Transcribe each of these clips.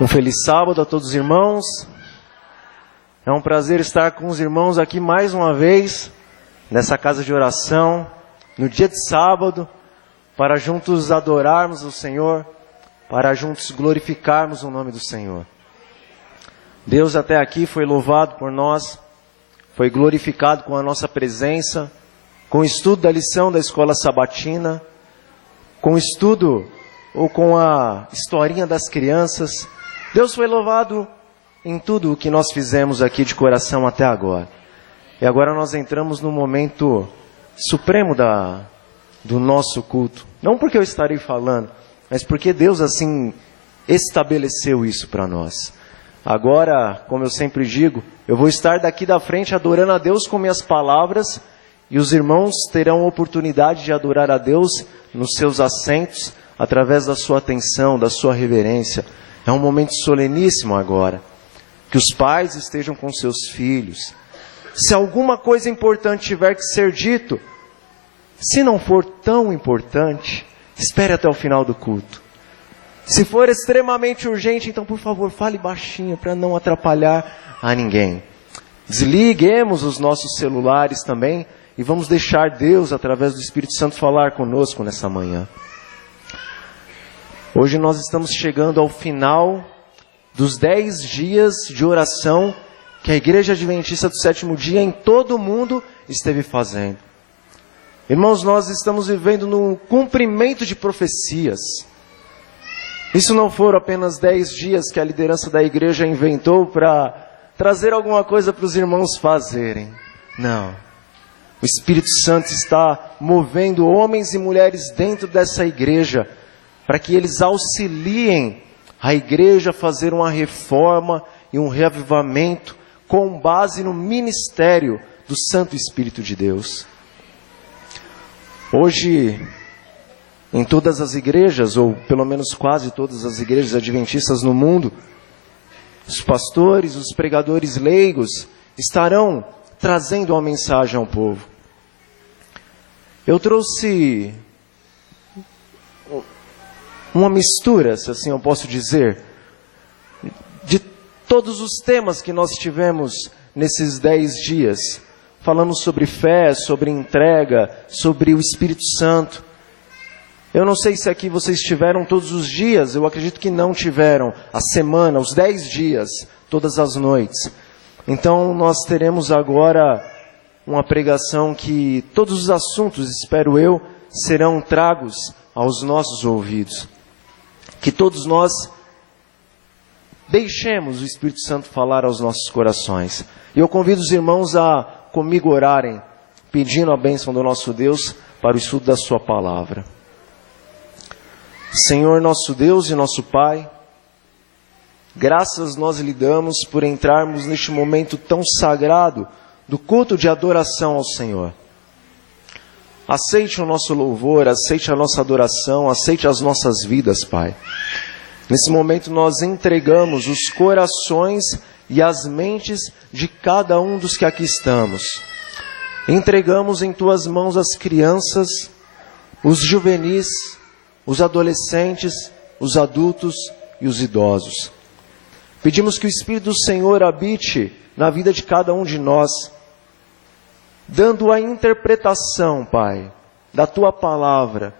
Um feliz sábado a todos os irmãos. É um prazer estar com os irmãos aqui mais uma vez, nessa casa de oração, no dia de sábado, para juntos adorarmos o Senhor, para juntos glorificarmos o nome do Senhor. Deus até aqui foi louvado por nós, foi glorificado com a nossa presença, com o estudo da lição da escola sabatina, com o estudo ou com a historinha das crianças. Deus foi louvado em tudo o que nós fizemos aqui de coração até agora. E agora nós entramos no momento supremo do nosso culto. Não porque eu estarei falando, mas porque Deus assim estabeleceu isso para nós. Agora, como eu sempre digo, eu vou estar daqui da frente adorando a Deus com minhas palavras, e os irmãos terão a oportunidade de adorar a Deus nos seus assentos, através da sua atenção, da sua reverência. É um momento soleníssimo agora. Que os pais estejam com seus filhos. Se alguma coisa importante tiver que ser dito, se não for tão importante, espere até o final do culto. Se for extremamente urgente, então por favor, fale baixinho para não atrapalhar a ninguém. Desliguemos os nossos celulares também e vamos deixar Deus, através do Espírito Santo, falar conosco nessa manhã. Hoje nós estamos chegando ao final dos 10 dias de oração que a Igreja Adventista do Sétimo Dia em todo o mundo esteve fazendo. Irmãos, nós estamos vivendo no cumprimento de profecias. Isso não foram apenas 10 dias que a liderança da igreja inventou para trazer alguma coisa para os irmãos fazerem. Não. O Espírito Santo está movendo homens e mulheres dentro dessa igreja para que eles auxiliem a igreja a fazer uma reforma e um reavivamento com base no ministério do Santo Espírito de Deus. Hoje, em todas as igrejas, ou pelo menos quase todas as igrejas adventistas no mundo, os pastores, os pregadores leigos estarão trazendo uma mensagem ao povo. Eu trouxe uma mistura, se assim eu posso dizer, de todos os temas que nós tivemos nesses 10 dias. Falamos sobre fé, sobre entrega, sobre o Espírito Santo. Eu não sei se aqui vocês tiveram todos os dias, eu acredito que não tiveram. A semana, os 10 dias, todas as noites. Então nós teremos agora uma pregação que todos os assuntos, espero eu, serão tragos aos nossos ouvidos. Que todos nós deixemos o Espírito Santo falar aos nossos corações. E eu convido os irmãos a comigo orarem, pedindo a bênção do nosso Deus para o estudo da sua palavra. Senhor nosso Deus e nosso Pai, graças nós lhe damos por entrarmos neste momento tão sagrado do culto de adoração ao Senhor. Aceite o nosso louvor, aceite a nossa adoração, aceite as nossas vidas, Pai. Nesse momento nós entregamos os corações e as mentes de cada um dos que aqui estamos. Entregamos em Tuas mãos as crianças, os juvenis, os adolescentes, os adultos e os idosos. Pedimos que o Espírito do Senhor habite na vida de cada um de nós, dando a interpretação, Pai, da Tua palavra,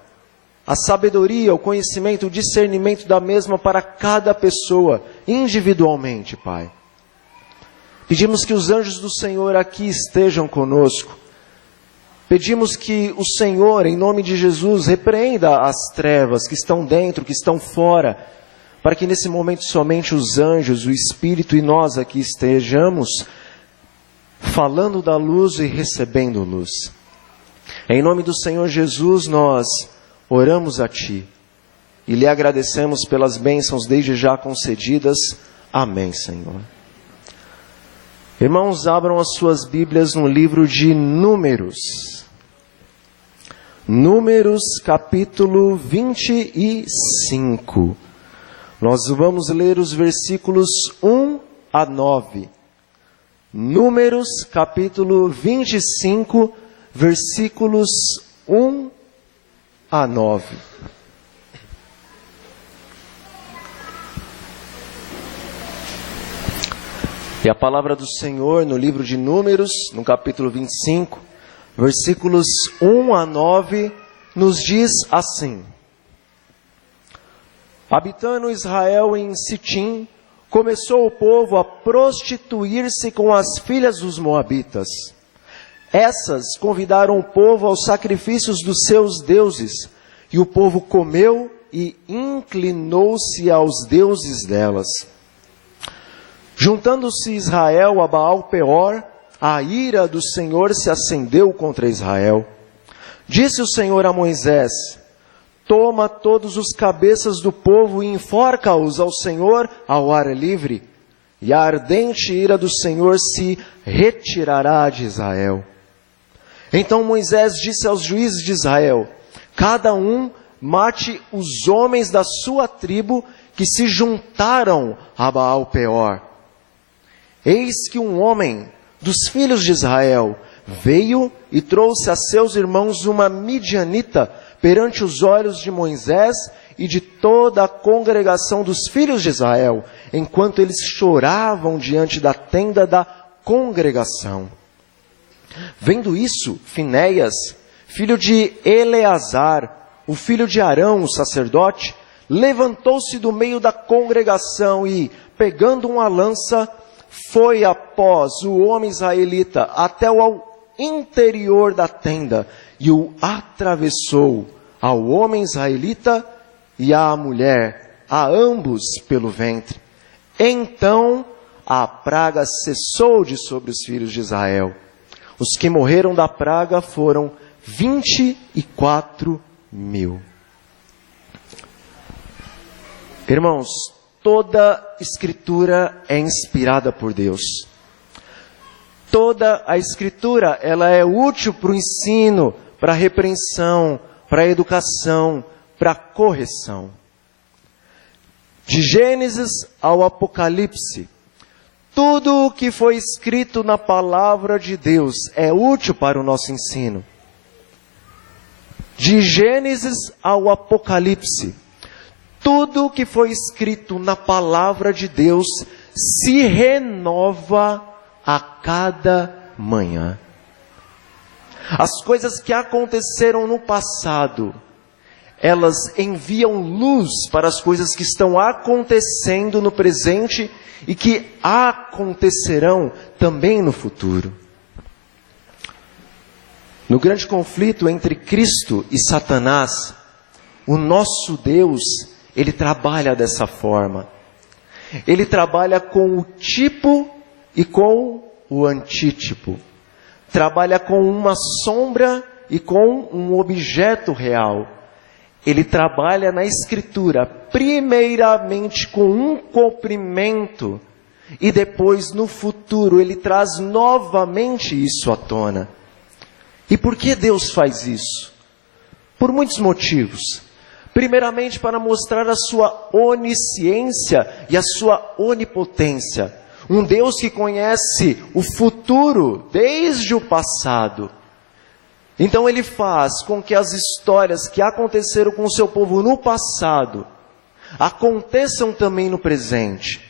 a sabedoria, o conhecimento, o discernimento da mesma para cada pessoa, individualmente, Pai. Pedimos que os anjos do Senhor aqui estejam conosco. Pedimos que o Senhor, em nome de Jesus, repreenda as trevas que estão dentro, que estão fora, para que nesse momento somente os anjos, o Espírito e nós aqui estejamos falando da luz e recebendo luz. Em nome do Senhor Jesus, nós oramos a Ti e lhe agradecemos pelas bênçãos desde já concedidas. Amém, Senhor. Irmãos, abram as suas Bíblias no livro de Números. Números, capítulo 25. Nós vamos ler os versículos 1 a 9. Números, capítulo 25, versículos 1 a 9. E a palavra do Senhor no livro de Números, no capítulo 25, versículos 1 a 9, nos diz assim: Habitando Israel em Sitim, começou o povo a prostituir-se com as filhas dos moabitas. Essas convidaram o povo aos sacrifícios dos seus deuses, e o povo comeu e inclinou-se aos deuses delas. Juntando-se Israel a Baal-Peor, a ira do Senhor se acendeu contra Israel. Disse o Senhor a Moisés: Toma todos os cabeças do povo e enforca-os ao Senhor ao ar livre, e a ardente ira do Senhor se retirará de Israel. Então Moisés disse aos juízes de Israel: Cada um mate os homens da sua tribo que se juntaram a Baal-Peor. Eis que um homem dos filhos de Israel veio e trouxe a seus irmãos uma midianita perante os olhos de Moisés e de toda a congregação dos filhos de Israel, enquanto eles choravam diante da tenda da congregação. Vendo isso, Finéias, filho de Eleazar, o filho de Arão, o sacerdote, levantou-se do meio da congregação e, pegando uma lança, foi após o homem israelita até o interior da tenda e o atravessou ao homem israelita e à mulher, a ambos pelo ventre. Então a praga cessou de sobre os filhos de Israel. Os que morreram da praga foram 24.000. Irmãos, toda Escritura é inspirada por Deus. Toda a Escritura, ela é útil para o ensino, para a repreensão, para a educação, para a correção. De Gênesis ao Apocalipse, tudo o que foi escrito na palavra de Deus é útil para o nosso ensino. De Gênesis ao Apocalipse, tudo que foi escrito na palavra de Deus se renova a cada manhã. As coisas que aconteceram no passado, elas enviam luz para as coisas que estão acontecendo no presente e que acontecerão também no futuro. No grande conflito entre Cristo e Satanás, o nosso Deus, Ele trabalha dessa forma. Ele trabalha com o tipo e com o antítipo. Trabalha com uma sombra e com um objeto real. Ele trabalha na Escritura, primeiramente com um cumprimento, e depois no futuro ele traz novamente isso à tona. E por que Deus faz isso? Por muitos motivos. Primeiramente, para mostrar a sua onisciência e a sua onipotência. Um Deus que conhece o futuro desde o passado. Então Ele faz com que as histórias que aconteceram com o seu povo no passado aconteçam também no presente.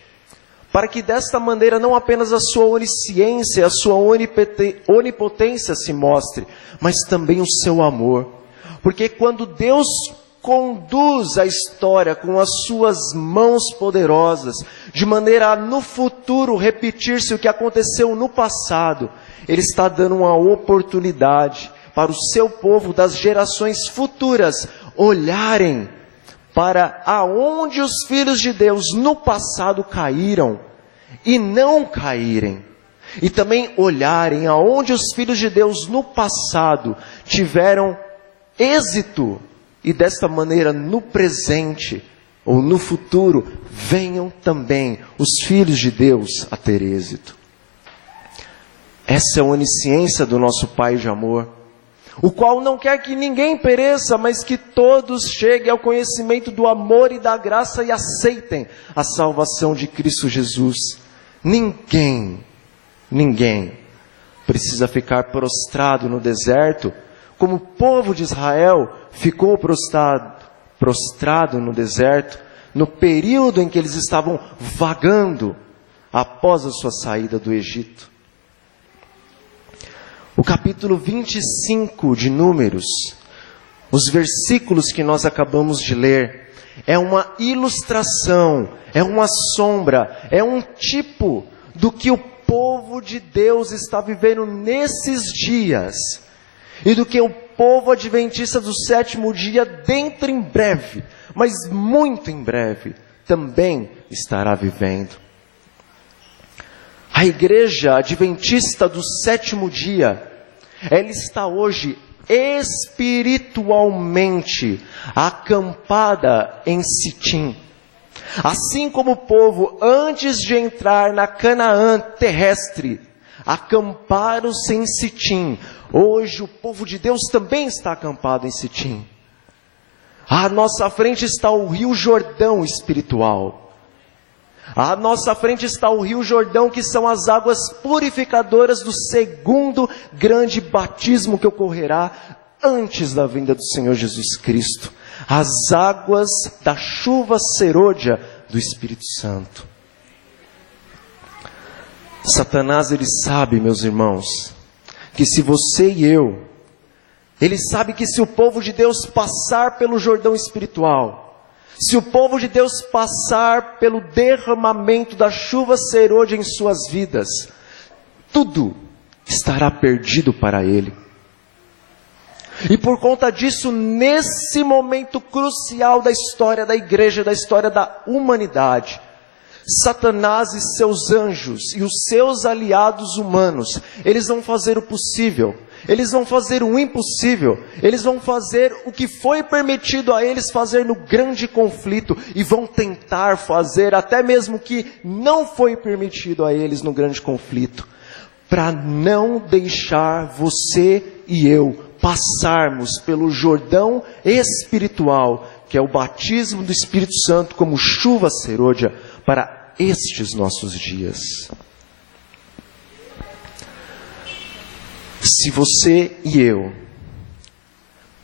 Para que desta maneira não apenas a sua onisciência, a sua onipotência se mostre, mas também o seu amor. Porque quando Deus conduz a história com as suas mãos poderosas, de maneira a no futuro repetir-se o que aconteceu no passado, Ele está dando uma oportunidade para o seu povo das gerações futuras olharem para aonde os filhos de Deus no passado caíram e não caírem. E também olharem aonde os filhos de Deus no passado tiveram êxito. E desta maneira, no presente ou no futuro, venham também os filhos de Deus a ter êxito. Essa é a onisciência do nosso Pai de amor, o qual não quer que ninguém pereça, mas que todos cheguem ao conhecimento do amor e da graça e aceitem a salvação de Cristo Jesus. Ninguém precisa ficar prostrado no deserto, como o povo de Israel ficou prostrado no deserto, no período em que eles estavam vagando após a sua saída do Egito. O capítulo 25 de Números, os versículos que nós acabamos de ler, é uma ilustração, é uma sombra, é um tipo do que o povo de Deus está vivendo nesses dias e do que o povo adventista do sétimo dia, dentro em breve, mas muito em breve, também estará vivendo. A igreja adventista do sétimo dia, ela está hoje espiritualmente acampada em Sitim. Assim como o povo, antes de entrar na Canaã terrestre, acamparam-se em Sitim, hoje o povo de Deus também está acampado em Sitim. À nossa frente está o Rio Jordão espiritual. À nossa frente está o Rio Jordão, que são as águas purificadoras do segundo grande batismo que ocorrerá antes da vinda do Senhor Jesus Cristo. As águas da chuva serôdia do Espírito Santo. Satanás, ele sabe, meus irmãos, que se você e eu, ele sabe que se o povo de Deus passar pelo Jordão espiritual, se o povo de Deus passar pelo derramamento da chuva serôdia em suas vidas, tudo estará perdido para ele. E por conta disso, nesse momento crucial da história da igreja, da história da humanidade, Satanás e seus anjos e os seus aliados humanos, eles vão fazer o possível, eles vão fazer o impossível, eles vão fazer o que foi permitido a eles fazer no grande conflito, e vão tentar fazer até mesmo o que não foi permitido a eles no grande conflito, para não deixar você e eu passarmos pelo Jordão espiritual, que é o batismo do Espírito Santo como chuva serôdia, para estes nossos dias. Se você e eu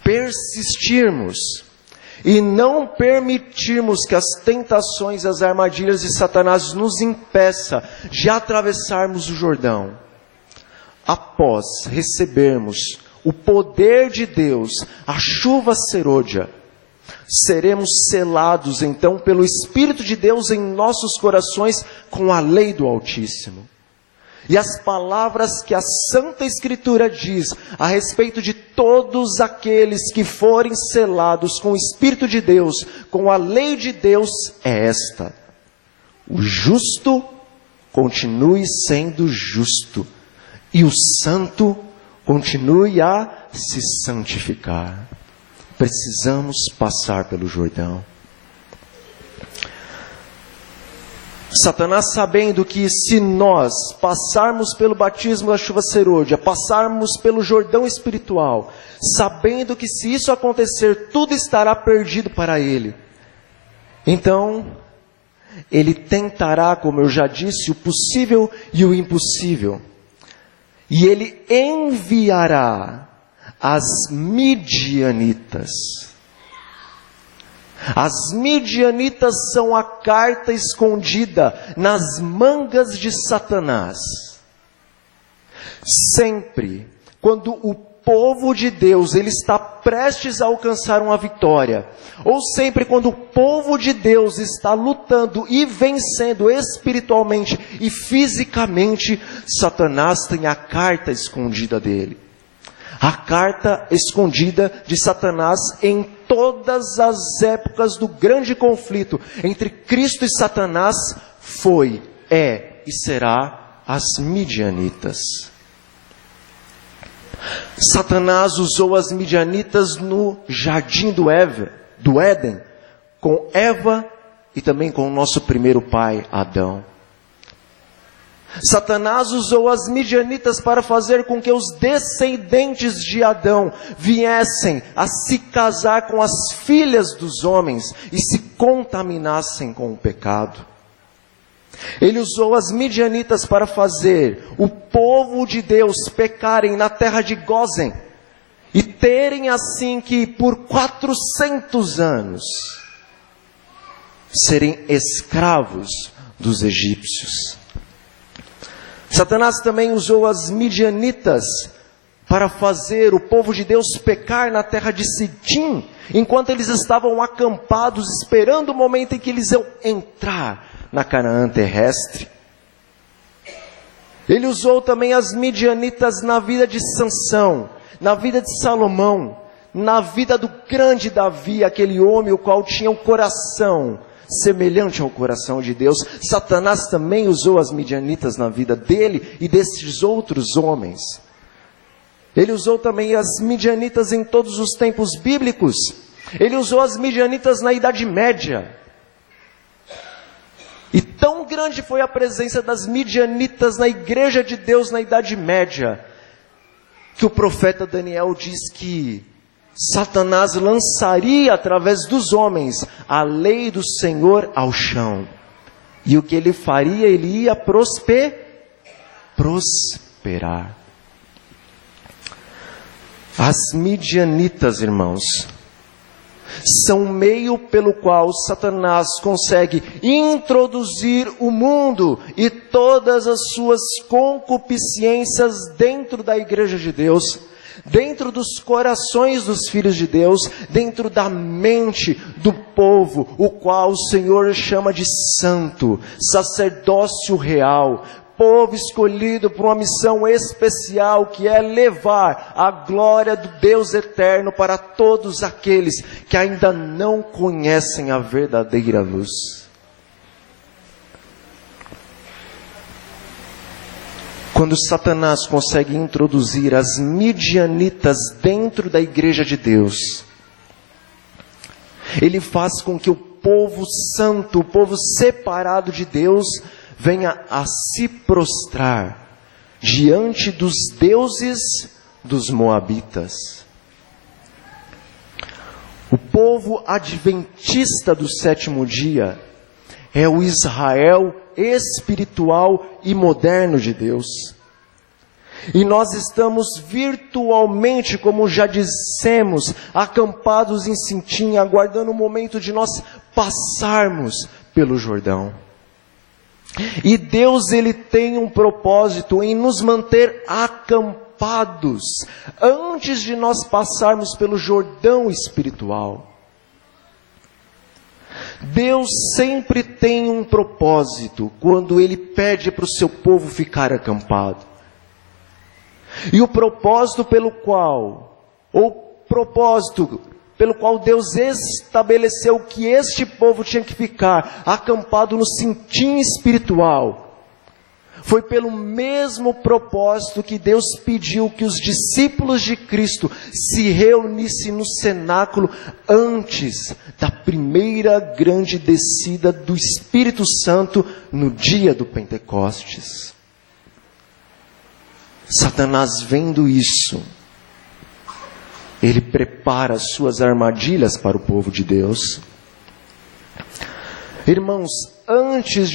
persistirmos e não permitirmos que as tentações e as armadilhas de Satanás nos impeçam de atravessarmos o Jordão, após recebermos o poder de Deus, a chuva serôdia, seremos selados então pelo Espírito de Deus em nossos corações com a lei do Altíssimo. E as palavras que a Santa Escritura diz a respeito de todos aqueles que forem selados com o Espírito de Deus, com a lei de Deus, é esta: o justo continue sendo justo, e o santo continue a se santificar. Precisamos passar pelo Jordão. Satanás, sabendo que se nós passarmos pelo batismo da chuva serôdia, passarmos pelo Jordão espiritual, sabendo que se isso acontecer, tudo estará perdido para ele, então ele tentará, como eu já disse, o possível e o impossível, e ele enviará as midianitas. As midianitas são a carta escondida nas mangas de Satanás. Sempre, quando o povo de Deus ele está prestes a alcançar uma vitória, ou sempre quando o povo de Deus está lutando e vencendo espiritualmente e fisicamente, Satanás tem a carta escondida dele. A carta escondida de Satanás em todas as épocas do grande conflito entre Cristo e Satanás foi, é e será as midianitas. Satanás usou as midianitas no jardim do Éden, com Eva e também com o nosso primeiro pai, Adão. Satanás usou as midianitas para fazer com que os descendentes de Adão viessem a se casar com as filhas dos homens e se contaminassem com o pecado. Ele usou as midianitas para fazer o povo de Deus pecarem na terra de Gósen e terem assim que por 400 anos serem escravos dos egípcios. Satanás também usou as midianitas para fazer o povo de Deus pecar na terra de Sitim, enquanto eles estavam acampados, esperando o momento em que eles iam entrar na Canaã terrestre. Ele usou também as midianitas na vida de Sansão, na vida de Salomão, na vida do grande Davi, aquele homem o qual tinha um coração semelhante ao coração de Deus. Satanás também usou as midianitas na vida dele e desses outros homens. Ele usou também as midianitas em todos os tempos bíblicos. Ele usou as midianitas na Idade Média. E tão grande foi a presença das midianitas na igreja de Deus na Idade Média, que o profeta Daniel diz que Satanás lançaria através dos homens a lei do Senhor ao chão. E o que ele faria? Ele ia prosperar. As midianitas, irmãos, são o meio pelo qual Satanás consegue introduzir o mundo e todas as suas concupiscências dentro da igreja de Deus, dentro dos corações dos filhos de Deus, dentro da mente do povo, o qual o Senhor chama de santo, sacerdócio real, povo escolhido por uma missão especial, que é levar a glória do Deus eterno para todos aqueles que ainda não conhecem a verdadeira luz. Quando Satanás consegue introduzir as midianitas dentro da igreja de Deus, ele faz com que o povo santo, o povo separado de Deus, venha a se prostrar diante dos deuses dos moabitas. O povo adventista do sétimo dia é o Israel espiritual e moderno de Deus. E nós estamos virtualmente, como já dissemos, acampados em Sitim, aguardando o momento de nós passarmos pelo Jordão. E Deus, Ele tem um propósito em nos manter acampados antes de nós passarmos pelo Jordão espiritual. Deus sempre tem um propósito quando Ele pede para o seu povo ficar acampado. E o propósito pelo qual Deus estabeleceu que este povo tinha que ficar acampado no Sitim espiritual, foi pelo mesmo propósito que Deus pediu que os discípulos de Cristo se reunissem no cenáculo antes da primeira grande descida do Espírito Santo no dia do Pentecostes. Satanás, vendo isso, ele prepara as suas armadilhas para o povo de Deus. Irmãos, antes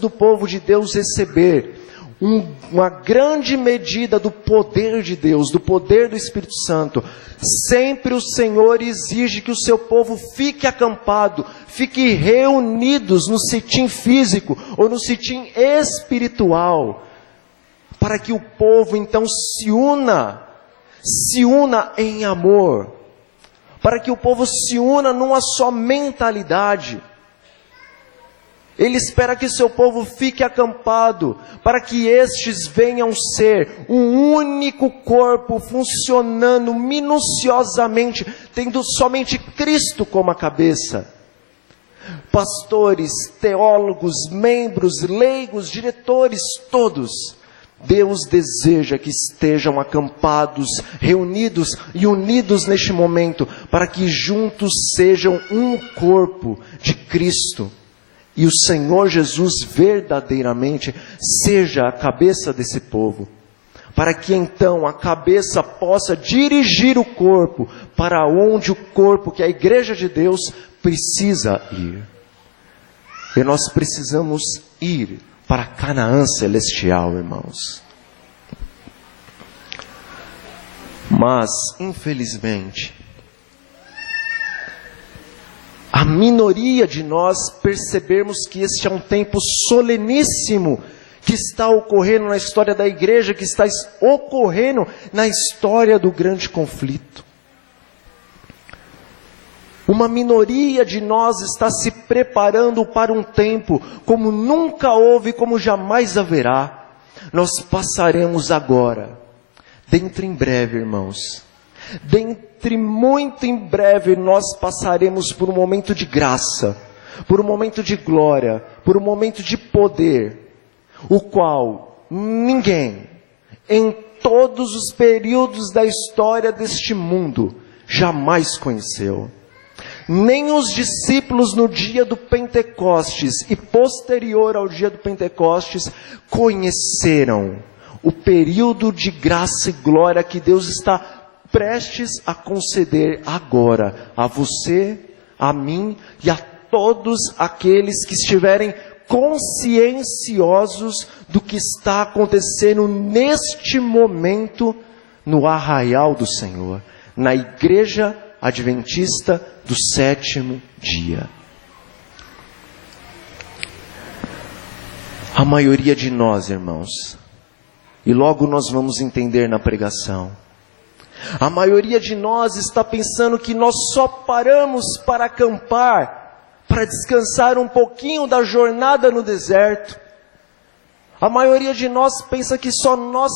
do povo de Deus receber uma grande medida do poder de Deus, do poder do Espírito Santo, sempre o Senhor exige que o seu povo fique acampado, fique reunidos no cetim físico ou no cetim espiritual, para que o povo então se una em amor, para que o povo se una numa só mentalidade. Ele espera que seu povo fique acampado, para que estes venham ser um único corpo, funcionando minuciosamente, tendo somente Cristo como a cabeça. Pastores, teólogos, membros, leigos, diretores, todos, Deus deseja que estejam acampados, reunidos e unidos neste momento, para que juntos sejam um corpo de Cristo. E o Senhor Jesus verdadeiramente seja a cabeça desse povo, para que então a cabeça possa dirigir o corpo para onde o corpo, que é a igreja de Deus, precisa ir. E nós precisamos ir para Canaã celestial, irmãos. Mas, infelizmente, a minoria de nós percebemos que este é um tempo soleníssimo que está ocorrendo na história da igreja, que está ocorrendo na história do grande conflito. Uma minoria de nós está se preparando para um tempo como nunca houve, como jamais haverá. Nós passaremos agora, dentro em breve, irmãos, dentre muito em breve, nós passaremos por um momento de graça, por um momento de glória, por um momento de poder, o qual ninguém, em todos os períodos da história deste mundo, jamais conheceu. Nem os discípulos no dia do Pentecostes e posterior ao dia do Pentecostes conheceram o período de graça e glória que Deus está prestes a conceder agora a você, a mim e a todos aqueles que estiverem conscienciosos do que está acontecendo neste momento no arraial do Senhor, na igreja adventista do sétimo dia. A maioria de nós, irmãos, e logo nós vamos entender na pregação, a maioria de nós está pensando que nós só paramos para acampar, para descansar um pouquinho da jornada no deserto. A maioria de nós pensa que nós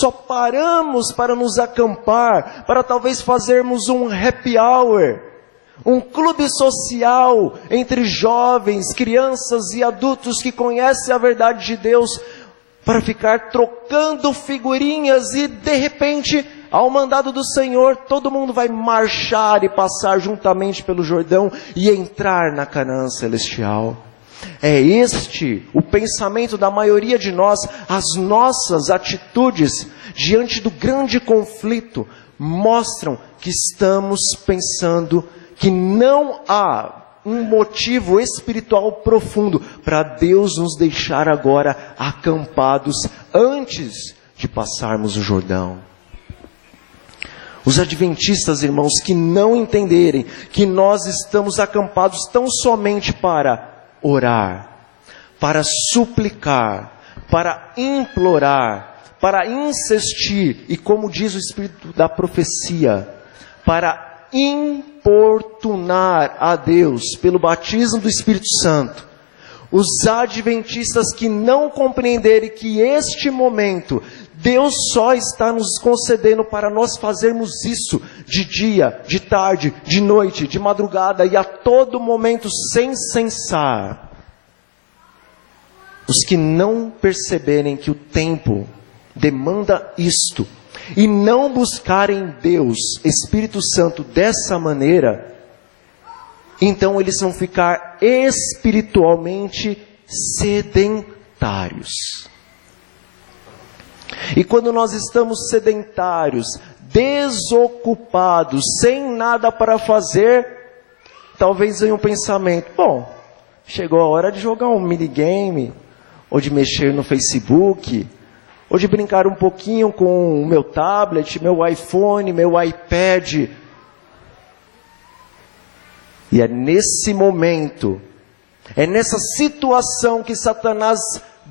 só paramos para nos acampar, para talvez fazermos um happy hour, um clube social entre jovens, crianças e adultos que conhecem a verdade de Deus, para ficar trocando figurinhas e de repente, ao mandado do Senhor, todo mundo vai marchar e passar juntamente pelo Jordão e entrar na Canaã celestial. É este o pensamento da maioria de nós. As nossas atitudes diante do grande conflito mostram que estamos pensando que não há um motivo espiritual profundo para Deus nos deixar agora acampados antes de passarmos o Jordão. Os adventistas, irmãos, que não entenderem que nós estamos acampados tão somente para orar, para suplicar, para implorar, para insistir, e como diz o Espírito da profecia, para importunar a Deus pelo batismo do Espírito Santo. Os adventistas que não compreenderem que este momento Deus só está nos concedendo para nós fazermos isso de dia, de tarde, de noite, de madrugada e a todo momento sem cessar. Os que não perceberem que o tempo demanda isto e não buscarem Deus, Espírito Santo, dessa maneira, então eles vão ficar espiritualmente sedentários. E quando nós estamos sedentários, desocupados, sem nada para fazer, talvez venha um pensamento: bom, chegou a hora de jogar um minigame, ou de mexer no Facebook, ou de brincar um pouquinho com o meu tablet, meu iPhone, meu iPad. E é nesse momento, é nessa situação que Satanás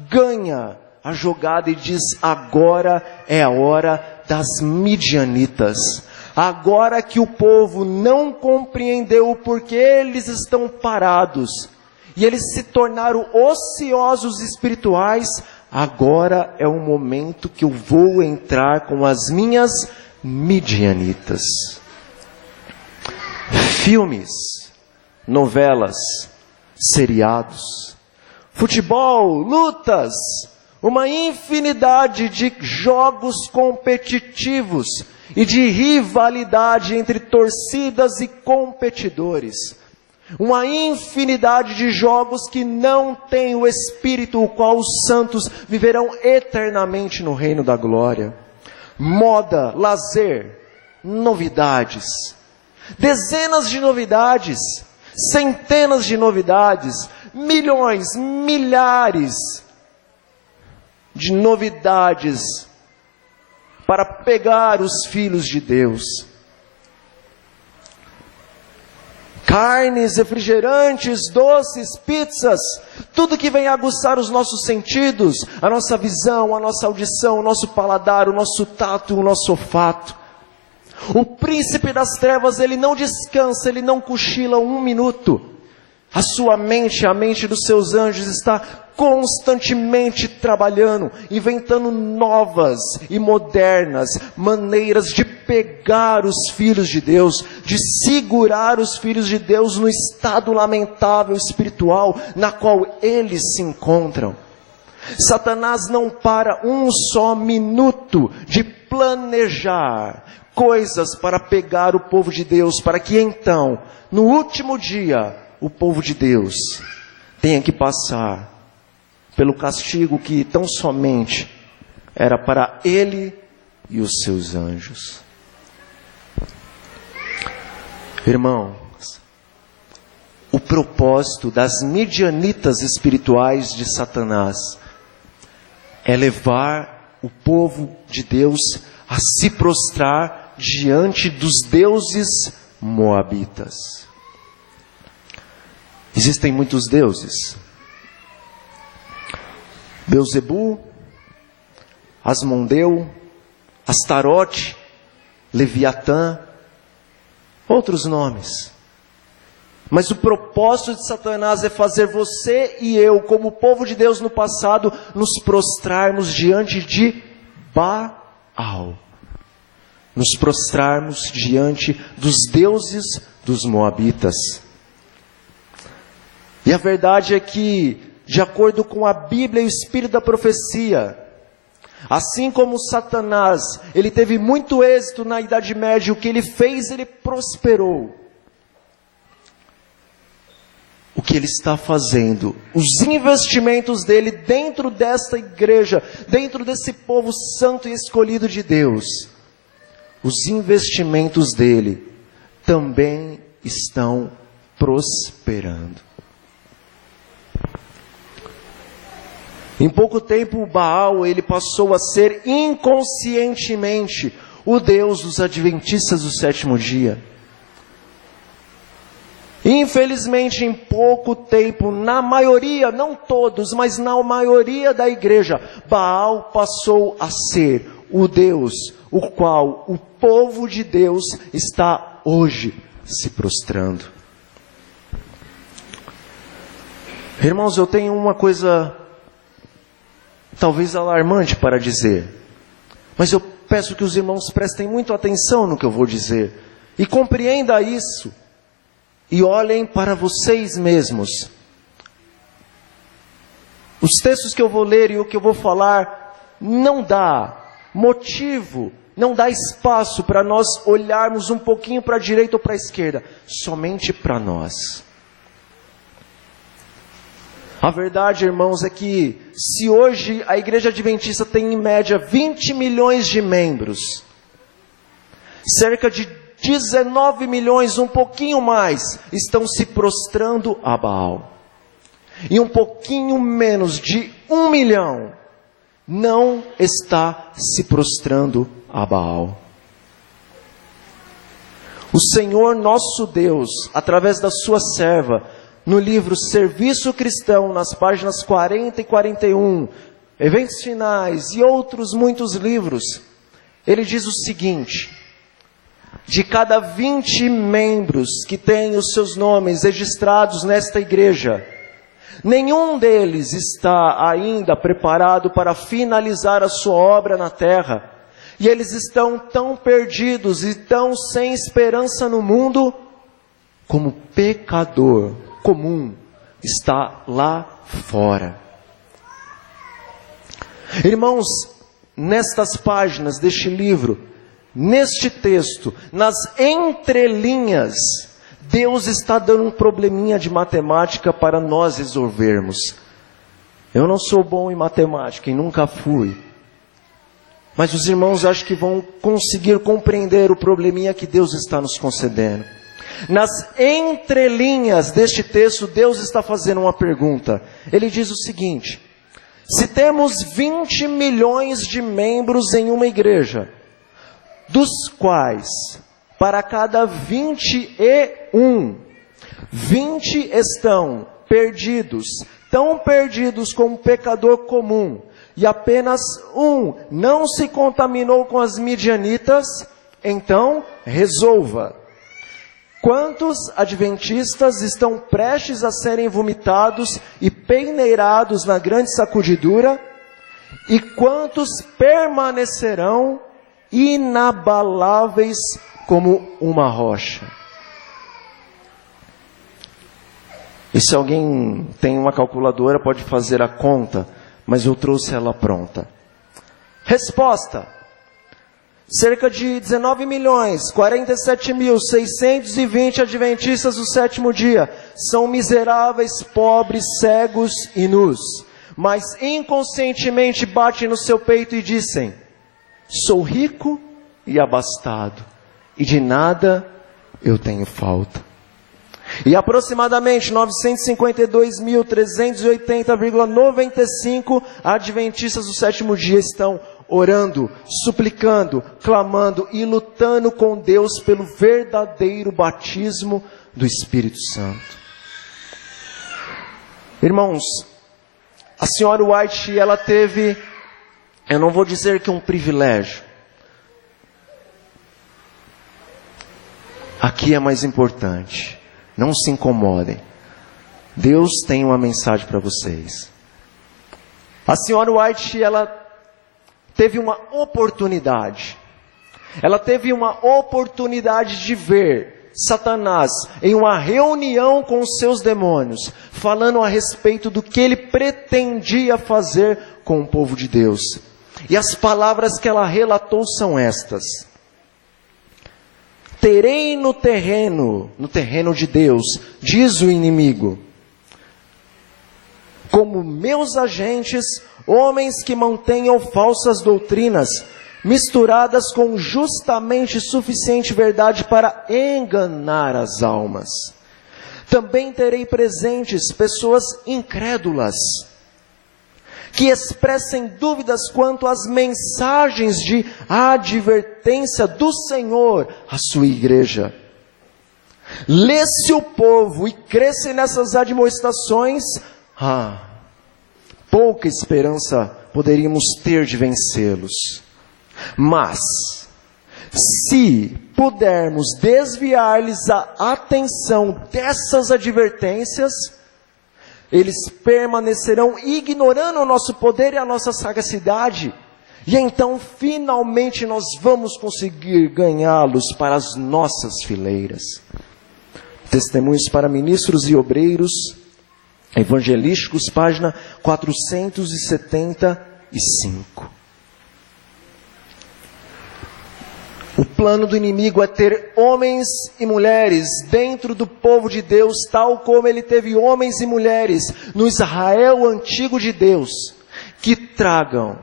ganha a jogada e diz: agora é a hora das midianitas. Agora que o povo não compreendeu o porquê eles estão parados, e eles se tornaram ociosos espirituais, agora é o momento que eu vou entrar com as minhas midianitas. Filmes, novelas, seriados, futebol, lutas, uma infinidade de jogos competitivos e de rivalidade entre torcidas e competidores. Uma infinidade de jogos que não têm o Espírito, o qual os santos viverão eternamente no reino da glória. Moda, lazer, novidades. Dezenas de novidades, centenas de novidades, milhões, milhares de novidades para pegar os filhos de Deus. carnes, refrigerantes, doces, pizzas, tudo que vem aguçar os nossos sentidos, a nossa visão, a nossa audição, o nosso paladar, o nosso tato, o nosso olfato. O príncipe das trevas, ele não descansa, ele não cochila um minuto. A sua mente, a mente dos seus anjos está constantemente trabalhando, inventando novas e modernas maneiras de pegar os filhos de Deus, de segurar os filhos de Deus no estado lamentável espiritual na qual eles se encontram. Satanás não para um só minuto de planejar coisas para pegar o povo de Deus, para que então, no último dia, o povo de Deus tenha que passar pelo castigo que tão somente era para ele e os seus anjos. Irmãos, o propósito das midianitas espirituais de Satanás é levar o povo de Deus a se prostrar diante dos deuses moabitas. Existem muitos deuses. Belzebu, Asmondeu, Astarote, Leviatã, outros nomes. Mas o propósito de Satanás é fazer você e eu, como povo de Deus no passado, nos prostrarmos diante de Baal. Nos prostrarmos diante dos deuses dos moabitas. E a verdade é que, de acordo com a Bíblia e o Espírito da profecia, assim como Satanás, ele teve muito êxito na Idade Média, o que ele fez, ele prosperou. O que ele está fazendo, os investimentos dele dentro desta igreja, dentro desse povo santo e escolhido de Deus, os investimentos dele também estão prosperando. Em pouco tempo, Baal, ele passou a ser inconscientemente o Deus dos adventistas do sétimo dia. Infelizmente, em pouco tempo, na maioria, não todos, mas na maioria da igreja, Baal passou a ser o Deus, o qual o povo de Deus está hoje se prostrando. Irmãos, eu tenho uma coisa talvez alarmante para dizer, mas eu peço que os irmãos prestem muito atenção no que eu vou dizer, e compreendam isso, e olhem para vocês mesmos. Os textos que eu vou ler e o que eu vou falar, não dá motivo, não dá espaço para nós olharmos um pouquinho para a direita ou para a esquerda, somente para nós. A verdade, irmãos, é que se hoje a Igreja Adventista tem em média 20 milhões de membros, cerca de 19 milhões, um pouquinho mais, estão se prostrando a Baal. E um pouquinho menos de 1 milhão não está se prostrando a Baal. O Senhor nosso Deus, através da sua serva, no livro Serviço Cristão, nas páginas 40 e 41, Eventos Finais e outros muitos livros, ele diz o seguinte: de cada 20 membros que têm os seus nomes registrados nesta igreja, nenhum deles está ainda preparado para finalizar a sua obra na terra, e eles estão tão perdidos e tão sem esperança no mundo, como pecador comum está lá fora. Irmãos, nestas páginas deste livro, neste texto, nas entrelinhas, Deus está dando um probleminha de matemática para nós resolvermos. Eu não sou bom em matemática e nunca fui, mas os irmãos acho que vão conseguir compreender o probleminha que Deus está nos concedendo. Nas entrelinhas deste texto, Deus está fazendo uma pergunta. Ele diz o seguinte: se temos 20 milhões de membros em uma igreja, dos quais, para cada 21, 20 estão perdidos, tão perdidos como um pecador comum, e apenas um não se contaminou com as midianitas, então resolva. Quantos adventistas estão prestes a serem vomitados e peneirados na grande sacudidura? E quantos permanecerão inabaláveis como uma rocha? E se alguém tem uma calculadora, pode fazer a conta, mas eu trouxe ela pronta. Resposta: cerca de 19.047.620 adventistas do sétimo dia são miseráveis, pobres, cegos e nus, mas inconscientemente batem no seu peito e dizem: sou rico e abastado, e de nada eu tenho falta. E aproximadamente 952.380,95 adventistas do sétimo dia estão orando, suplicando, clamando e lutando com Deus pelo verdadeiro batismo do Espírito Santo. Irmãos, a senhora White, ela teve, eu não vou dizer que um privilégio. Aqui é mais importante. Não se incomodem. Deus tem uma mensagem para vocês. A senhora White, ela teve uma oportunidade. Ela teve uma oportunidade de ver Satanás em uma reunião com os seus demônios, falando a respeito do que ele pretendia fazer com o povo de Deus. E as palavras que ela relatou são estas: terei no terreno de Deus, diz o inimigo, como meus agentes, homens que mantenham falsas doutrinas, misturadas com justamente suficiente verdade para enganar as almas. Também terei presentes pessoas incrédulas, que expressem dúvidas quanto às mensagens de advertência do Senhor à sua igreja. Lê-se o povo e cresce nessas admoestações, pouca esperança poderíamos ter de vencê-los. Mas, se pudermos desviar-lhes a atenção dessas advertências, eles permanecerão ignorando o nosso poder e a nossa sagacidade. E então, finalmente, nós vamos conseguir ganhá-los para as nossas fileiras. Testemunhos para Ministros e Obreiros Evangelísticos, página 475. O plano do inimigo é ter homens e mulheres dentro do povo de Deus, tal como ele teve homens e mulheres no Israel antigo de Deus, que tragam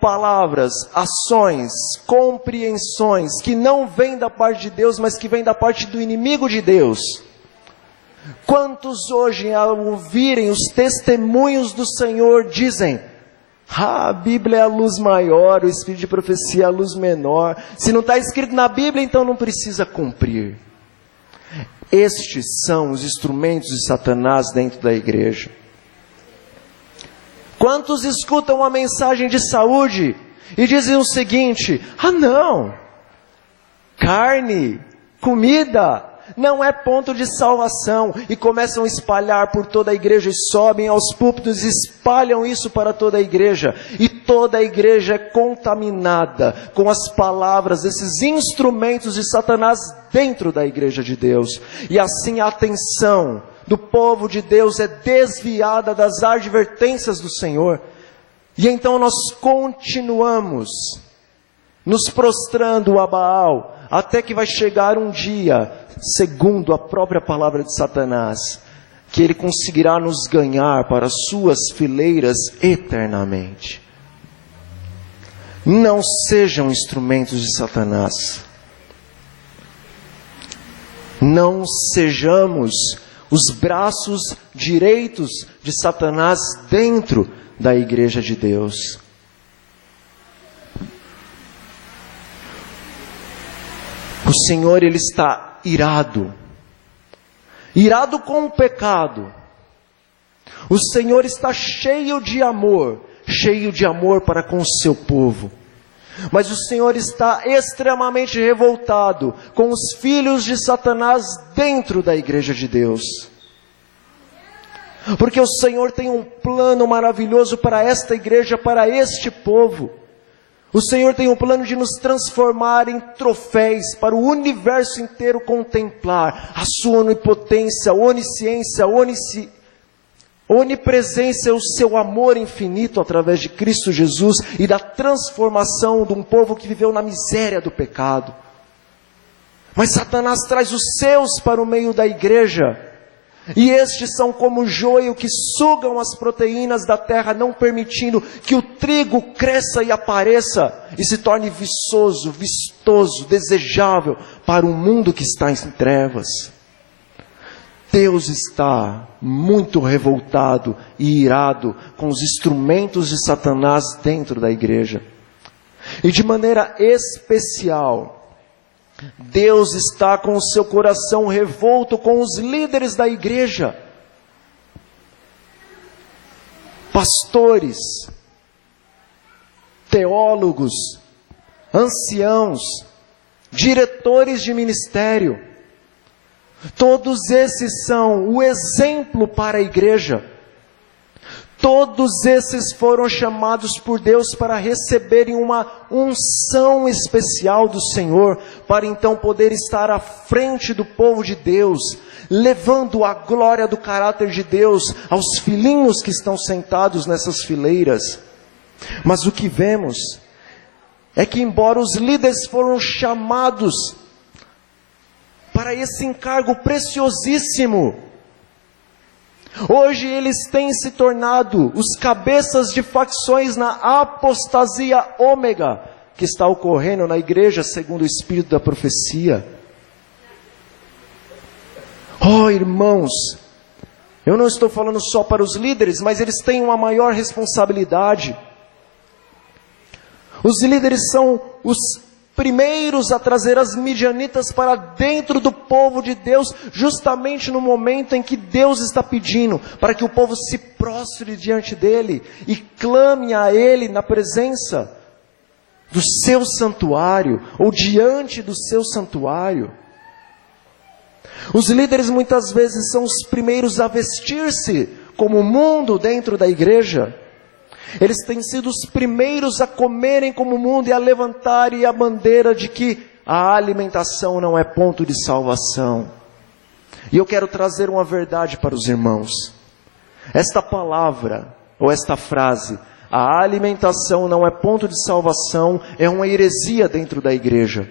palavras, ações, compreensões, que não vêm da parte de Deus, mas que vêm da parte do inimigo de Deus. Quantos hoje, ao ouvirem os testemunhos do Senhor, dizem: a Bíblia é a luz maior, o Espírito de profecia é a luz menor. Se não está escrito na Bíblia, então não precisa cumprir. Estes são os instrumentos de Satanás dentro da igreja. Quantos escutam a mensagem de saúde e dizem o seguinte: não, carne, comida, não é ponto de salvação, e começam a espalhar por toda a igreja, e sobem aos púlpitos e espalham isso para toda a igreja, e toda a igreja é contaminada com as palavras desses instrumentos de Satanás dentro da igreja de Deus, e assim a atenção do povo de Deus é desviada das advertências do Senhor, e então nós continuamos nos prostrando a Baal, até que vai chegar um dia, segundo a própria palavra de Satanás, que ele conseguirá nos ganhar para as suas fileiras eternamente. Não sejam instrumentos de Satanás. Não sejamos os braços direitos de Satanás dentro da igreja de Deus. O Senhor, Ele está irado. Irado com o pecado. O Senhor está cheio de amor para com o seu povo. Mas o Senhor está extremamente revoltado com os filhos de Satanás dentro da igreja de Deus. Porque o Senhor tem um plano maravilhoso para esta igreja, para este povo. O Senhor tem um plano de nos transformar em troféus para o universo inteiro contemplar a sua onipotência, onisciência, onipresença, o seu amor infinito através de Cristo Jesus e da transformação de um povo que viveu na miséria do pecado. Mas Satanás traz os seus para o meio da igreja. E estes são como o joio que sugam as proteínas da terra, não permitindo que o trigo cresça e apareça e se torne viçoso, vistoso, desejável para um mundo que está em trevas. Deus está muito revoltado e irado com os instrumentos de Satanás dentro da igreja. E de maneira especial, Deus está com o seu coração revolto com os líderes da igreja, pastores, teólogos, anciãos, diretores de ministério. Todos esses são o exemplo para a igreja. Todos esses foram chamados por Deus para receberem uma unção especial do Senhor, para então poder estar à frente do povo de Deus, levando a glória do caráter de Deus aos filhinhos que estão sentados nessas fileiras. Mas o que vemos é que, embora os líderes foram chamados para esse encargo preciosíssimo, hoje eles têm se tornado os cabeças de facções na apostasia ômega que está ocorrendo na igreja segundo o espírito da profecia. Oh, irmãos, eu não estou falando só para os líderes, mas eles têm uma maior responsabilidade. Os líderes são os primeiros a trazer as midianitas para dentro do povo de Deus, justamente no momento em que Deus está pedindo para que o povo se prostre diante dele e clame a ele na presença do seu santuário, ou diante do seu santuário. Os líderes muitas vezes são os primeiros a vestir-se como o mundo dentro da igreja. Eles têm sido os primeiros a comerem como o mundo e a levantarem a bandeira de que a alimentação não é ponto de salvação. E eu quero trazer uma verdade para os irmãos. Esta palavra, ou esta frase, a alimentação não é ponto de salvação, é uma heresia dentro da igreja.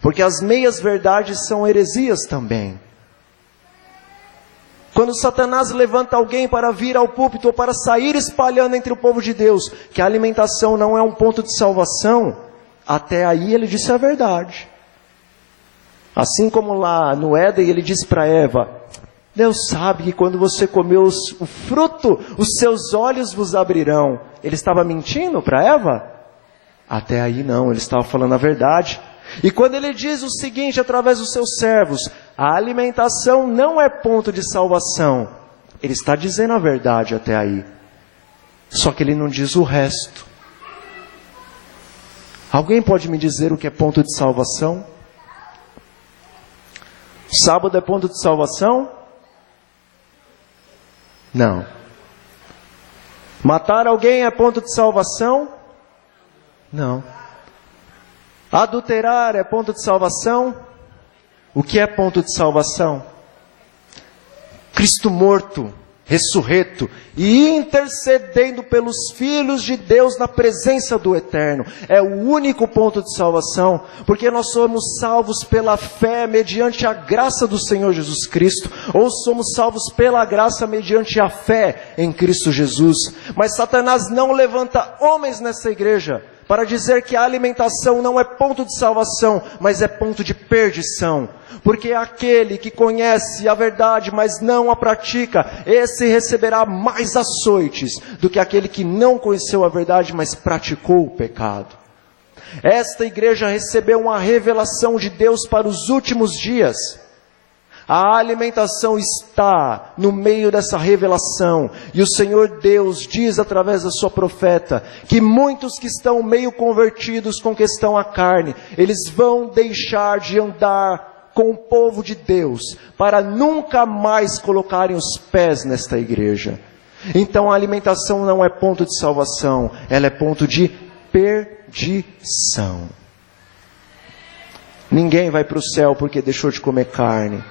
Porque as meias verdades são heresias também. Quando Satanás levanta alguém para vir ao púlpito ou para sair espalhando entre o povo de Deus que a alimentação não é um ponto de salvação, até aí ele disse a verdade. Assim como lá no Éden ele disse para Eva: Deus sabe que quando você comer o fruto, os seus olhos vos abrirão. Ele estava mentindo para Eva? Até aí não, ele estava falando a verdade. E quando ele diz o seguinte através dos seus servos: a alimentação não é ponto de salvação, ele está dizendo a verdade até aí. Só que ele não diz o resto. Alguém pode me dizer o que é ponto de salvação? Sábado é ponto de salvação? Não. Matar alguém é ponto de salvação? Não. Adulterar é ponto de salvação? O que é ponto de salvação? Cristo morto, ressurreto e intercedendo pelos filhos de Deus na presença do Eterno. É o único ponto de salvação, porque nós somos salvos pela fé mediante a graça do Senhor Jesus Cristo, ou somos salvos pela graça mediante a fé em Cristo Jesus. Mas Satanás não levanta homens nessa igreja para dizer que a alimentação não é ponto de salvação, mas é ponto de perdição. Porque aquele que conhece a verdade, mas não a pratica, esse receberá mais açoites do que aquele que não conheceu a verdade, mas praticou o pecado. Esta igreja recebeu uma revelação de Deus para os últimos dias. A alimentação está no meio dessa revelação. E o Senhor Deus diz através da sua profeta que muitos que estão meio convertidos com questão à carne, eles vão deixar de andar com o povo de Deus para nunca mais colocarem os pés nesta igreja. Então a alimentação não é ponto de salvação, ela é ponto de perdição. Ninguém vai para o céu porque deixou de comer carne.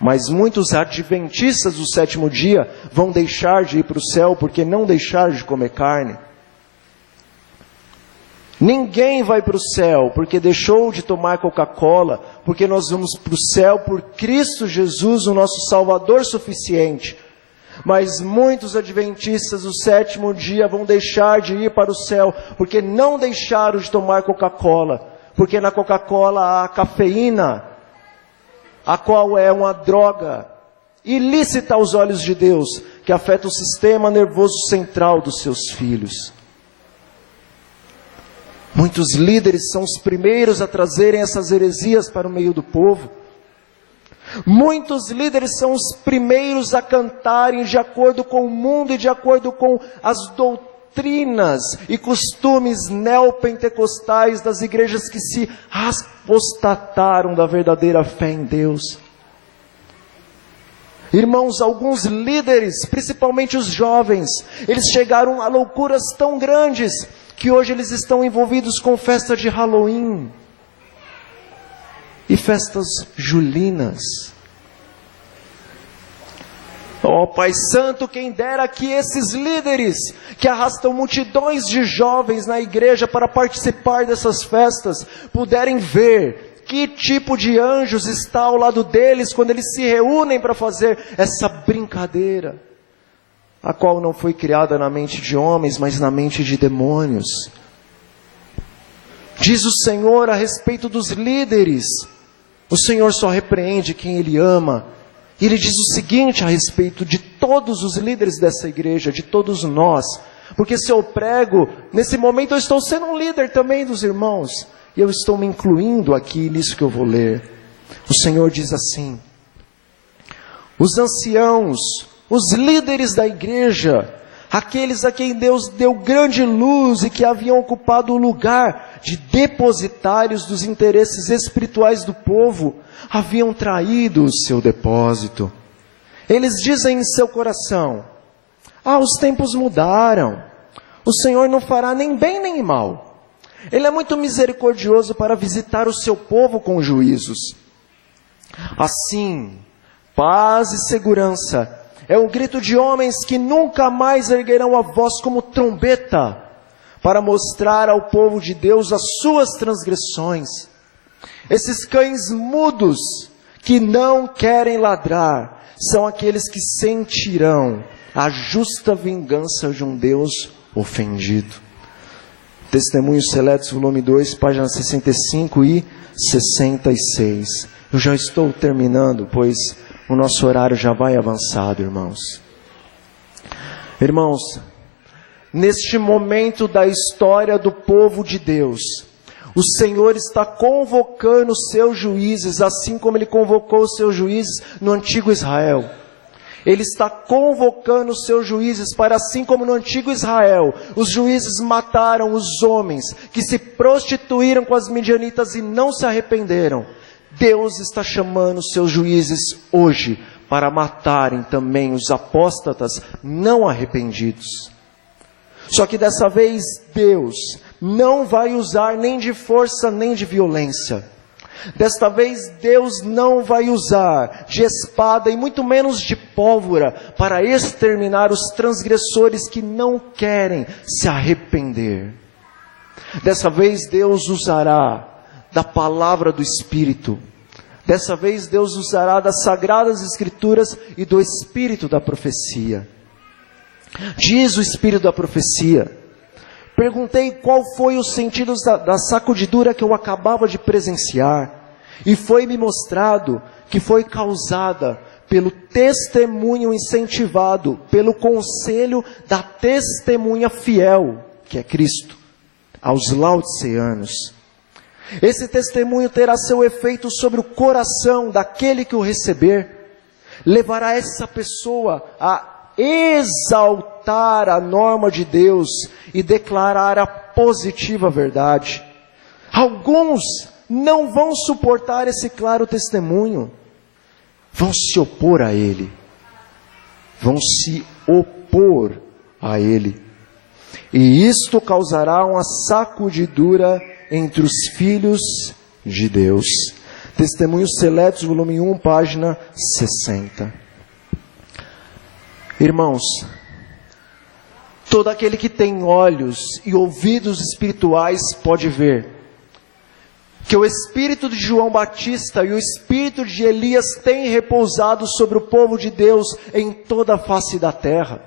Mas muitos adventistas do sétimo dia vão deixar de ir para o céu porque não deixaram de comer carne. Ninguém vai para o céu porque deixou de tomar Coca-Cola, porque nós vamos para o céu por Cristo Jesus, o nosso Salvador suficiente. Mas muitos adventistas do sétimo dia vão deixar de ir para o céu porque não deixaram de tomar Coca-Cola, porque na Coca-Cola há cafeína, a qual é uma droga ilícita aos olhos de Deus, que afeta o sistema nervoso central dos seus filhos. Muitos líderes são os primeiros a trazerem essas heresias para o meio do povo. Muitos líderes são os primeiros a cantarem de acordo com o mundo e de acordo com as doutrinas e costumes neopentecostais das igrejas que se apostataram da verdadeira fé em Deus. Irmãos, alguns líderes, principalmente os jovens, eles chegaram a loucuras tão grandes que hoje eles estão envolvidos com festa de Halloween e festas julinas. Ó Pai Santo, quem dera que esses líderes que arrastam multidões de jovens na igreja para participar dessas festas, puderem ver que tipo de anjos está ao lado deles quando eles se reúnem para fazer essa brincadeira, a qual não foi criada na mente de homens, mas na mente de demônios. Diz o Senhor a respeito dos líderes: o Senhor só repreende quem Ele ama. E Ele diz o seguinte a respeito de todos os líderes dessa igreja, de todos nós, porque se eu prego, nesse momento eu estou sendo um líder também dos irmãos, e eu estou me incluindo aqui nisso que eu vou ler. O Senhor diz assim: os anciãos, os líderes da igreja, aqueles a quem Deus deu grande luz e que haviam ocupado o lugar de depositários dos interesses espirituais do povo, haviam traído o seu depósito. Eles dizem em seu coração: os tempos mudaram, o Senhor não fará nem bem nem mal. Ele é muito misericordioso para visitar o seu povo com juízos. Assim, paz e segurança é o grito de homens que nunca mais erguerão a voz como trombeta, para mostrar ao povo de Deus as suas transgressões. Esses cães mudos que não querem ladrar, são aqueles que sentirão a justa vingança de um Deus ofendido. Testemunhos Seletos, volume 2, páginas 65 e 66. Eu já estou terminando, pois o nosso horário já vai avançado, irmãos. Irmãos, neste momento da história do povo de Deus, o Senhor está convocando os seus juízes, assim como Ele convocou os seus juízes no antigo Israel. Ele está convocando os seus juízes para, assim como no antigo Israel, os juízes mataram os homens que se prostituíram com as midianitas e não se arrependeram. Deus está chamando os seus juízes hoje para matarem também os apóstatas não arrependidos. Só que dessa vez Deus não vai usar nem de força nem de violência. Desta vez Deus não vai usar de espada e muito menos de pólvora para exterminar os transgressores que não querem se arrepender. Dessa vez Deus usará da palavra do Espírito. Dessa vez Deus usará das Sagradas Escrituras e do Espírito da profecia. Diz o Espírito da profecia: perguntei qual foi o sentido da sacudidura que eu acabava de presenciar, e foi-me mostrado que foi causada pelo testemunho incentivado, pelo conselho da testemunha fiel, que é Cristo. aos laodiceanos. Esse testemunho terá seu efeito sobre o coração daquele que o receber, levará essa pessoa a exaltar a norma de Deus e declarar a positiva verdade. Alguns não vão suportar esse claro testemunho, vão se opor a ele, vão se opor a ele, e isto causará uma sacudidura entre os filhos de Deus. Testemunhos Seletos, volume 1, página 60. Irmãos, todo aquele que tem olhos e ouvidos espirituais pode ver que o espírito de João Batista e o espírito de Elias têm repousado sobre o povo de Deus em toda a face da terra.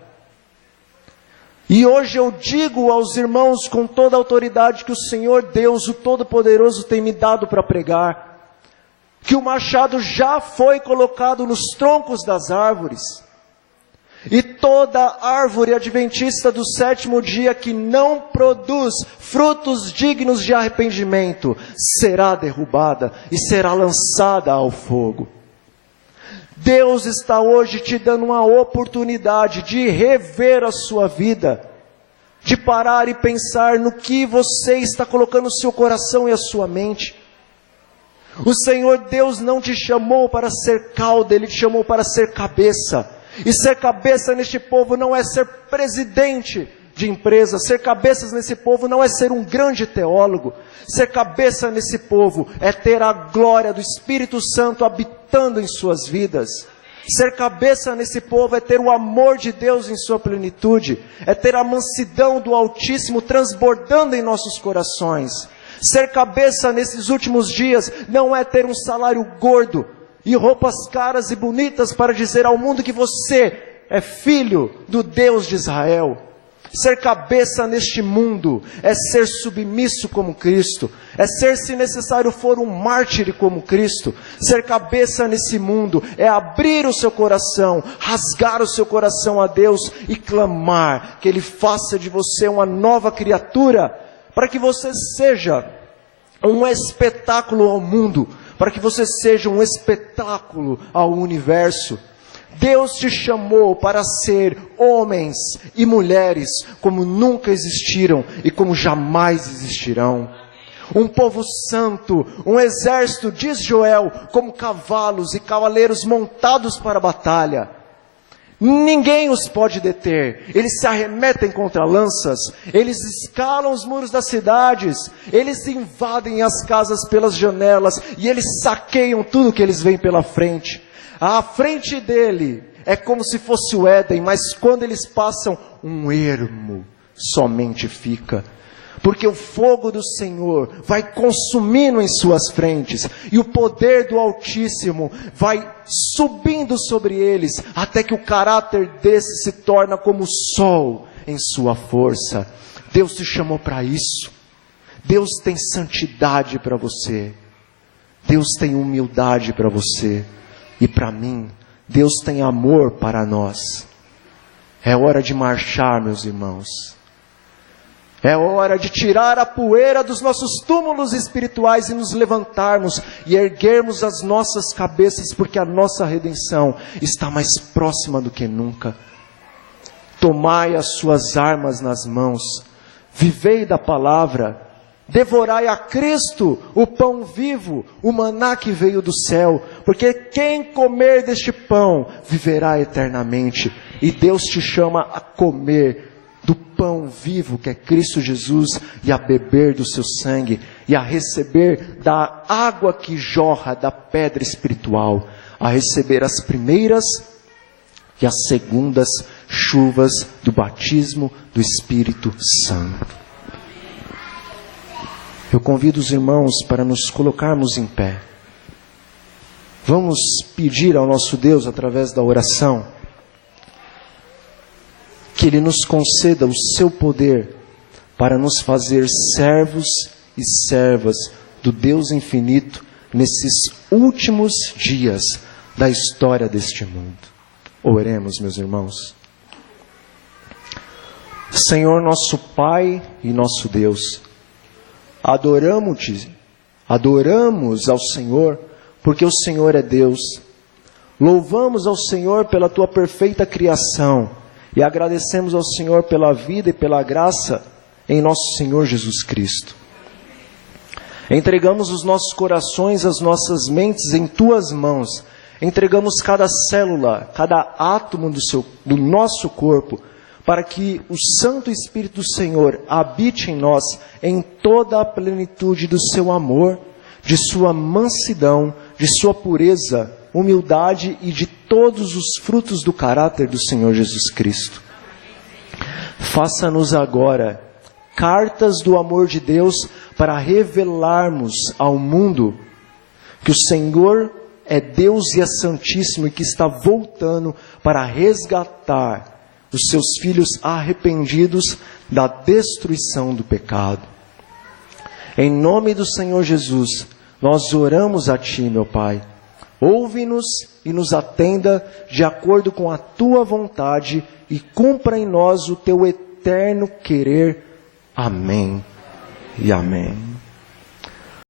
E hoje eu digo aos irmãos com toda a autoridade que o Senhor Deus, o Todo-Poderoso, tem me dado para pregar, que o machado já foi colocado nos troncos das árvores, e toda árvore adventista do sétimo dia que não produz frutos dignos de arrependimento será derrubada e será lançada ao fogo. Deus está hoje te dando uma oportunidade de rever a sua vida, de parar e pensar no que você está colocando no seu coração e a sua mente. O Senhor Deus não te chamou para ser cauda, Ele te chamou para ser cabeça. E ser cabeça neste povo não é ser presidente de empresa, ser cabeças nesse povo não é ser um grande teólogo, ser cabeça nesse povo é ter a glória do Espírito Santo habitando em suas vidas. Ser cabeça nesse povo é ter o amor de Deus em sua plenitude, é ter a mansidão do Altíssimo transbordando em nossos corações. Ser cabeça nesses últimos dias não é ter um salário gordo e roupas caras e bonitas para dizer ao mundo que você é filho do Deus de Israel. Ser cabeça neste mundo é ser submisso como Cristo, é ser, se necessário for, um mártir como Cristo. Ser cabeça nesse mundo é abrir o seu coração, rasgar o seu coração a Deus e clamar que Ele faça de você uma nova criatura, para que você seja um espetáculo ao mundo, para que você seja um espetáculo ao universo. Deus te chamou para ser homens e mulheres como nunca existiram e como jamais existirão. Um povo santo, um exército, diz Joel, como cavalos e cavaleiros montados para a batalha. Ninguém os pode deter, eles se arremetem contra lanças, eles escalam os muros das cidades, eles invadem as casas pelas janelas e eles saqueiam tudo que eles veem pela frente. À frente dele é como se fosse o Éden, mas quando eles passam, um ermo somente fica. Porque o fogo do Senhor vai consumindo em suas frentes, e o poder do Altíssimo vai subindo sobre eles, até que o caráter desse se torna como o sol em sua força. Deus te chamou para isso. Deus tem santidade para você. Deus tem humildade para você. E para mim, Deus tem amor para nós. É hora de marchar, meus irmãos. É hora de tirar a poeira dos nossos túmulos espirituais e nos levantarmos e erguermos as nossas cabeças, porque a nossa redenção está mais próxima do que nunca. Tomai as suas armas nas mãos, vivei da palavra, devorai a Cristo, o pão vivo, o maná que veio do céu, porque quem comer deste pão viverá eternamente. E Deus te chama a comer do pão vivo que é Cristo Jesus, e a beber do seu sangue, e a receber da água que jorra da pedra espiritual, a receber as primeiras e as segundas chuvas do batismo do Espírito Santo. Eu convido os irmãos para nos colocarmos em pé. Vamos pedir ao nosso Deus, através da oração, que Ele nos conceda o seu poder para nos fazer servos e servas do Deus infinito nesses últimos dias da história deste mundo. Oremos, meus irmãos. Senhor, nosso Pai e nosso Deus, adoramos ao Senhor, porque o Senhor é Deus. Louvamos ao Senhor pela tua perfeita criação e agradecemos ao Senhor pela vida e pela graça em nosso Senhor Jesus Cristo. Entregamos os nossos corações, as nossas mentes em tuas mãos. Entregamos cada célula, cada átomo do nosso corpo, para que o Santo Espírito do Senhor habite em nós em toda a plenitude do seu amor, de sua mansidão, de sua pureza, humildade e de todos os frutos do caráter do Senhor Jesus Cristo. Faça-nos agora cartas do amor de Deus para revelarmos ao mundo que o Senhor é Deus e é Santíssimo e que está voltando para resgatar os seus filhos arrependidos da destruição do pecado. Em nome do Senhor Jesus, nós oramos a Ti, meu Pai. Ouve-nos e nos atenda de acordo com a Tua vontade e cumpra em nós o Teu eterno querer. Amém e amém.